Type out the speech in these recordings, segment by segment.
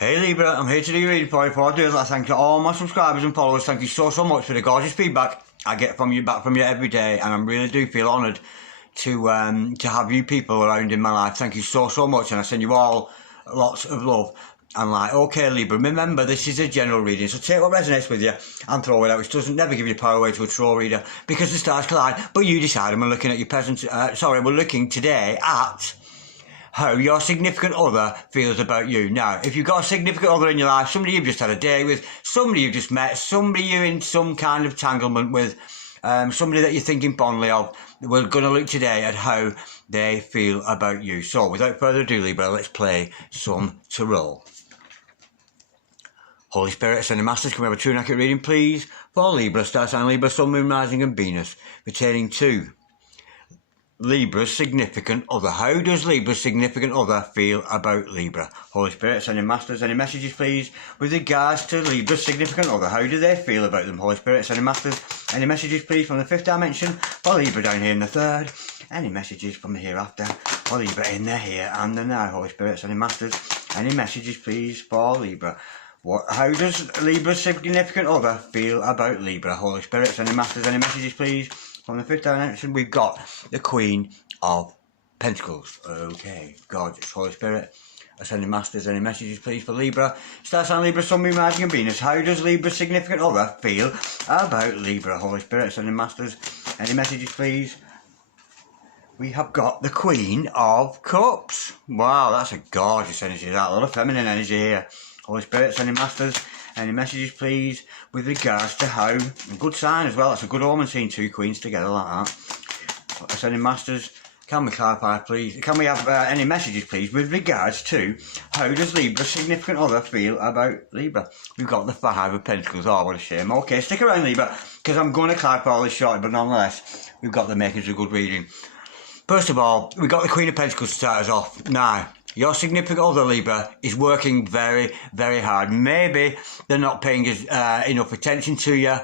Hey Libra, I'm here to do your reading for you. Before I do that, I thank you all my subscribers and followers. Thank you so much for the gorgeous feedback I get from you every day, and I really do feel honoured to have you people around in my life. Thank you so much, and I send you all lots of love. And okay Libra, remember this is a general reading, so take what resonates with you and throw it out, which doesn't never give you power away to a tarot reader, because the stars collide. But you decide, and we're looking at your present. We're looking today at how your significant other feels about you. Now, if you've got a significant other in your life, somebody you've just had a day with, somebody you've just met, somebody you're in some kind of entanglement with, somebody that you're thinking fondly of, we're going to look today at how they feel about you. So, without further ado, Libra, let's play some tarot. Holy Spirit, Ascended Masters, can we have a true and accurate reading, please? For Libra, Star Sign Libra, Sun, Moon, Rising and Venus, pertaining to Libra's significant other. How does Libra's significant other feel about Libra? Holy Spirit, Ascended Masters, any messages please with regards to Libra's significant other? How do they feel about them? Holy Spirit, Ascended Masters, any messages please from the fifth dimension for Libra down here in the third? Any messages from the hereafter for Libra in the here and the now? Holy Spirit, Ascended Masters, any messages please for Libra? How does Libra's significant other feel about Libra? Holy Spirit, Ascended Masters, any messages please? From the fifth dimension, we've got the Queen of Pentacles. Okay, gorgeous. Holy Spirit, Ascended Masters, any messages please for Libra? Star Sign Libra, Sun, Moon, Rising and Venus. How does Libra's significant other feel about Libra? Holy Spirit, Ascended Masters, any messages please? We have got the Queen of Cups. Wow, that's a gorgeous energy. That a lot of feminine energy here. Holy Spirit, Ascended Masters, any messages please with regards to how, a good sign as well, that's a good omen seeing two queens together like that. Ascending Masters, can we clarify please, can we have any messages please with regards to how does Libra's significant other feel about Libra? We've got the Five of Pentacles. Oh, what a shame. Okay, stick around Libra, because I'm going to clarify all this shortly, but nonetheless, we've got the makings of good reading. First of all, we've got the Queen of Pentacles to start us off. Now, your significant other, Libra, is working very hard. Maybe they're not paying enough attention to you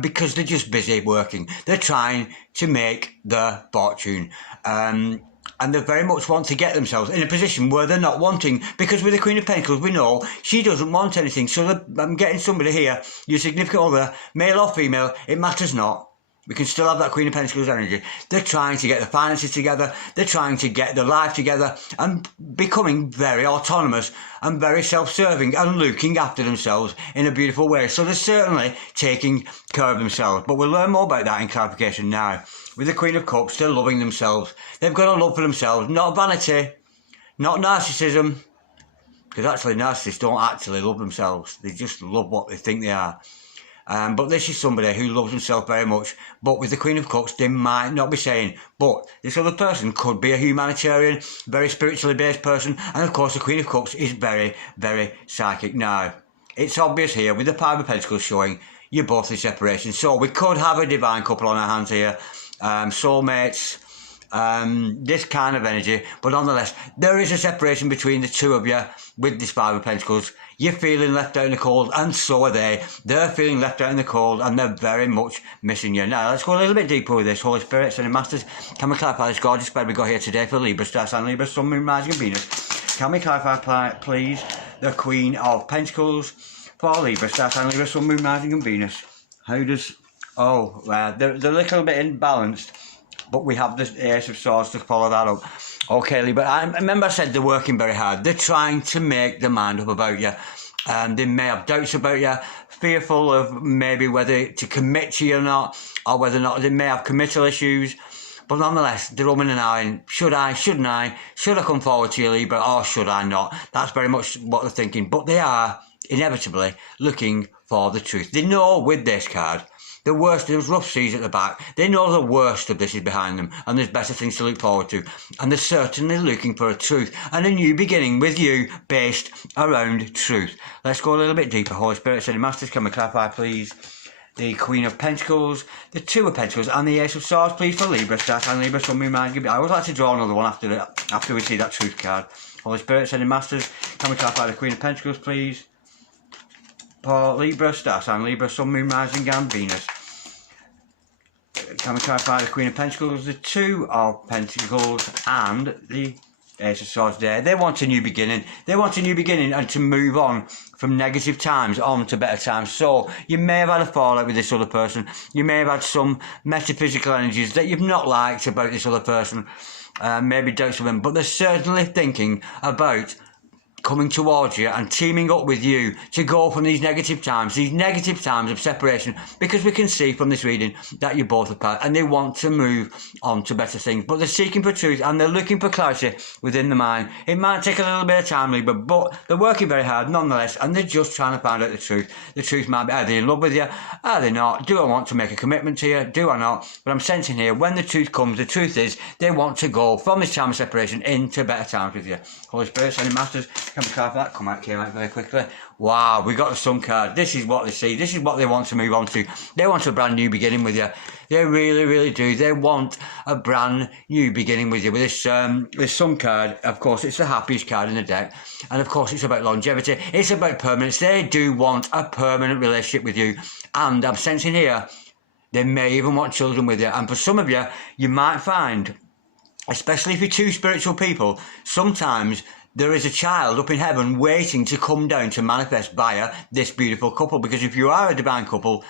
because they're just busy working. They're trying to make their fortune. And they very much want to get themselves in a position where they're not wanting. Because with the Queen of Pentacles, we know she doesn't want anything. So I'm getting somebody here, your significant other, male or female, it matters not. We can still have that Queen of Pentacles energy. They're trying to get the finances together. They're trying to get their life together and becoming very autonomous and very self-serving and looking after themselves in a beautiful way. So they're certainly taking care of themselves. But we'll learn more about that in clarification now. With the Queen of Cups, they're loving themselves. They've got a love for themselves, not vanity, not narcissism. Because actually narcissists don't actually love themselves. They just love what they think they are. But this is somebody who loves himself very much. But with the Queen of Cups, they might not be saying, but this other person could be a humanitarian, very spiritually based person. And of course, the Queen of Cups is very psychic. Now, it's obvious here with the Five of Pentacles showing you're both in separation. So we could have a divine couple on our hands here, soulmates, this kind of energy. But nonetheless, there is a separation between the two of you with this Five of Pentacles. You're feeling left out in the cold, and so are they. They're feeling left out in the cold, and they're very much missing you. Now, let's go a little bit deeper with this. Holy Spirit, Ascended Masters, can we clarify this gorgeous spread we got here today for Libra, Star Sign Libra, Sun, Moon, Rising and Venus? Can we clarify, please, the Queen of Pentacles for Libra, Star Sign Libra, Sun, Moon, Rising and Venus? How does... Oh, they're a little bit imbalanced, but we have the Ace of Swords to follow that up. Okay, Libra, I remember I said they're working very hard. They're trying to make their mind up about you. They may have doubts about you, fearful of maybe whether to commit to you or not, or whether or not they may have committal issues. But nonetheless, they're umming and ahhing. Should I, shouldn't I? Should I come forward to you, Libra, or should I not? That's very much what they're thinking. But they are inevitably looking for the truth. They know with this card, the worst, there's rough seas at the back. They know the worst of this is behind them, and there's better things to look forward to. And they're certainly looking for a truth, and a new beginning with you based around truth. Let's go a little bit deeper. Holy Spirit, Ascended Masters, can we clarify, please? The Queen of Pentacles, the Two of Pentacles, and the Ace of Swords, please, for Libra, Star Sign Libra, Sun, Moon, Rising. I always like to draw another one after we see that truth card. Holy Spirit, Ascended Masters, can we clarify the Queen of Pentacles, please? For Libra, Star Sign Libra, Sun, Moon, Rising and Venus. Can we clarify the Queen of Pentacles, the Two of Pentacles, and the Ace of Swords there. They want a new beginning. They want a new beginning and to move on from negative times on to better times. So you may have had a fallout with this other person. You may have had some metaphysical energies that you've not liked about this other person. Maybe doubts of them. But they're certainly thinking about coming towards you and teaming up with you to go from these negative times of separation, because we can see from this reading that you're both apart and they want to move on to better things, but they're seeking for truth and they're looking for clarity within the mind. It might take a little bit of time, Libra, but they're working very hard nonetheless, and they're just trying to find out the truth. The truth might be, are they in love with you? Are they not? Do I want to make a commitment to you? Do I not? But I'm sensing here, when the truth comes, the truth is they want to go from this time of separation into better times with you. Holy Spirit, Sending Masters, can we card for that? Came out very quickly. Wow, we got the Sun card. This is what they see. This is what they want to move on to. They want a brand new beginning with you. They really, really do. They want a brand new beginning with you. With this Sun card, of course, it's the happiest card in the deck. And of course, it's about longevity. It's about permanence. They do want a permanent relationship with you. And I'm sensing here, they may even want children with you. And for some of you, you might find, especially if you're two spiritual people, sometimes there is a child up in heaven waiting to come down to manifest via this beautiful couple. Because if you are a divine couple,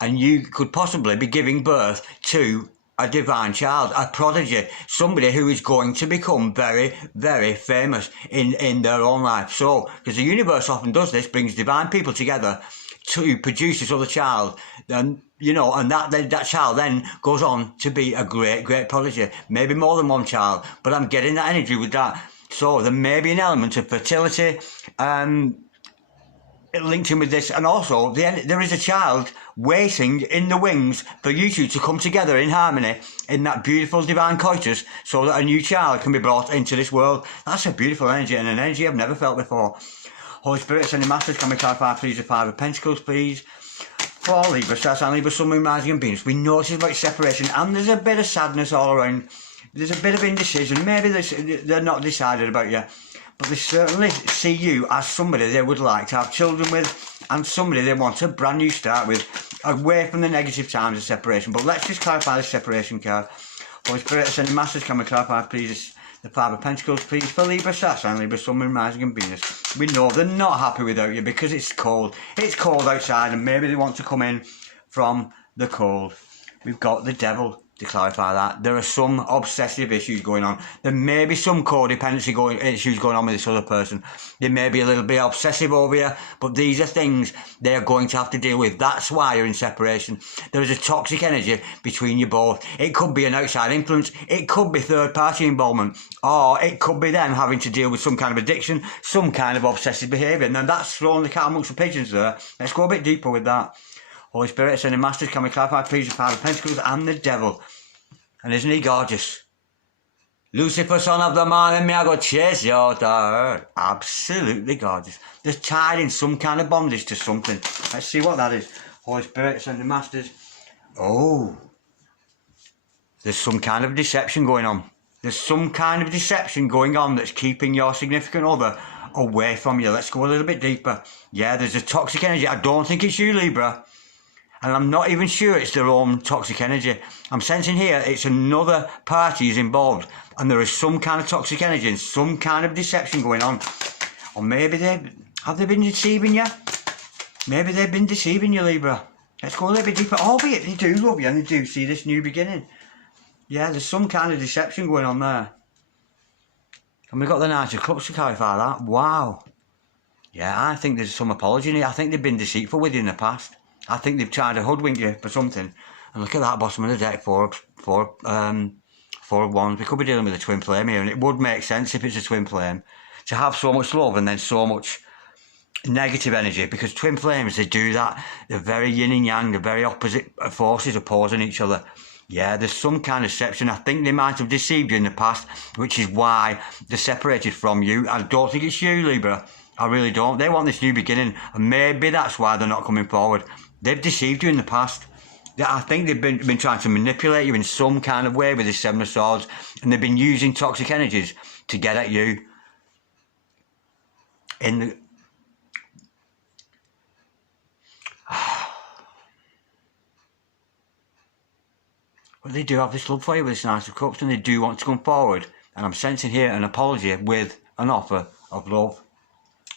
and you could possibly be giving birth to a divine child, a prodigy, somebody who is going to become very, very famous in their own life. So, because the universe often does this, brings divine people together to produce this other child, then, you know, and that child then goes on to be a great, great prodigy. Maybe more than one child, but I'm getting that energy with that. So there may be an element of fertility linked in with this, and also there is a child waiting in the wings for you two to come together in harmony in that beautiful divine coitus, so that a new child can be brought into this world. That's a beautiful energy, and an energy I've never felt before. Holy Spirit, Sending Masters, can we clarify please the Five of Pentacles, please? For Libra, Star Sign, Libra, Sun, Moon, Rising and Venus. We notice about separation, and there's a bit of sadness all around. There's a bit of indecision. Maybe they're not decided about you, but they certainly see you as somebody they would like to have children with, and somebody they want a brand new start with, away from the negative times of separation. But let's just clarify the separation card. Holy Spirit, Sending Masters, can we clarify please the Five of Pentacles, please, for Libra, Star Sign, Libra, Sun, Moon, Rising and Venus. We know they're not happy without you because it's cold. It's cold outside, and maybe they want to come in from the cold. We've got the Devil. To clarify that, there are some obsessive issues going on. There may be some codependency issues going on with this other person. They may be a little bit obsessive over you, but these are things they are going to have to deal with. That's why you're in separation. There is a toxic energy between you both. It could be an outside influence. It could be third-party involvement. Or it could be them having to deal with some kind of addiction, some kind of obsessive behaviour. Now, that's throwing the cat amongst the pigeons there. Let's go a bit deeper with that. Holy Spirit, Sending Masters, can we clarify please the Five of Pentacles and the Devil? And isn't he gorgeous? Lucifer, son of the morning, may I go chase your daughter? Absolutely gorgeous. They're tied in some kind of bondage to something. Let's see what that is. Holy Spirit, Sending Masters. Oh. There's some kind of deception going on. There's some kind of deception going on that's keeping your significant other away from you. Let's go a little bit deeper. Yeah, there's a toxic energy. I don't think it's you, Libra. And I'm not even sure it's their own toxic energy. I'm sensing here it's another party is involved, and there is some kind of toxic energy and some kind of deception going on. Or maybe have they been deceiving you? Maybe they've been deceiving you, Libra. Let's go a little bit deeper. Albeit they do love you and they do see this new beginning. Yeah, there's some kind of deception going on there. And we've got the Knight of Cups to clarify that. Wow. Yeah, I think there's some apology here. I think they've been deceitful with you in the past. I think they've tried to hoodwink you for something. And look at that bottom of the deck, four of Wands. We could be dealing with a twin flame here, and it would make sense if it's a twin flame to have so much love and then so much negative energy, because twin flames, they do that. They're very yin and yang, they're very opposite forces opposing each other. Yeah, there's some kind of deception. I think they might have deceived you in the past, which is why they're separated from you. I don't think it's you, Libra. I really don't. They want this new beginning, and maybe that's why they're not coming forward. They've deceived you in the past. I think they've been trying to manipulate you in some kind of way with this Seven of Swords, and they've been using toxic energies to get at you. But they do have this love for you with this Knight of Cups, and they do want to come forward And I'm sensing here an apology with an offer of love.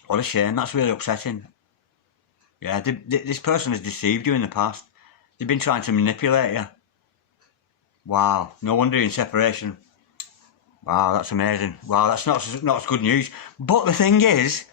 What a shame. That's really upsetting. Yeah, this person has deceived you in the past. They've been trying to manipulate you. Wow, no wonder you're in separation. Wow, that's amazing. Wow, that's not good news. But the thing is,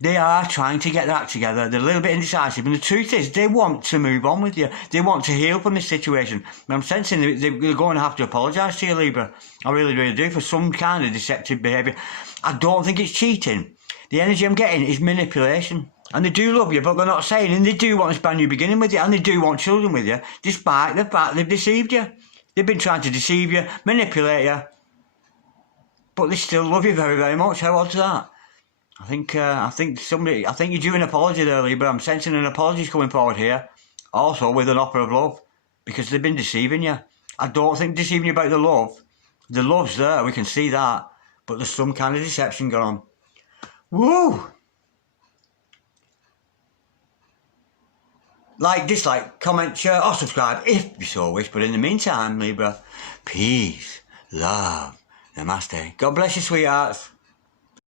they are trying to get that together. They're a little bit indecisive. And the truth is, they want to move on with you. They want to heal from this situation. And I'm sensing they're going to have to apologise to you, Libra. I really, really do, for some kind of deceptive behaviour. I don't think it's cheating. The energy I'm getting is manipulation. And they do love you, but they're not saying. And they do want this brand new beginning with you. And they do want children with you, despite the fact they've deceived you. They've been trying to deceive you, manipulate you. But they still love you very, very much. How odd's that? I think you're due an apology there, Libra. I'm sensing an apology coming forward here. Also with an offer of love. Because they've been deceiving you. I don't think deceiving you about the love. The love's there, we can see that. But there's some kind of deception going on. Woo! Like, dislike, comment, share or subscribe if you so wish. But in the meantime, Libra, peace, love, namaste. God bless you, sweethearts.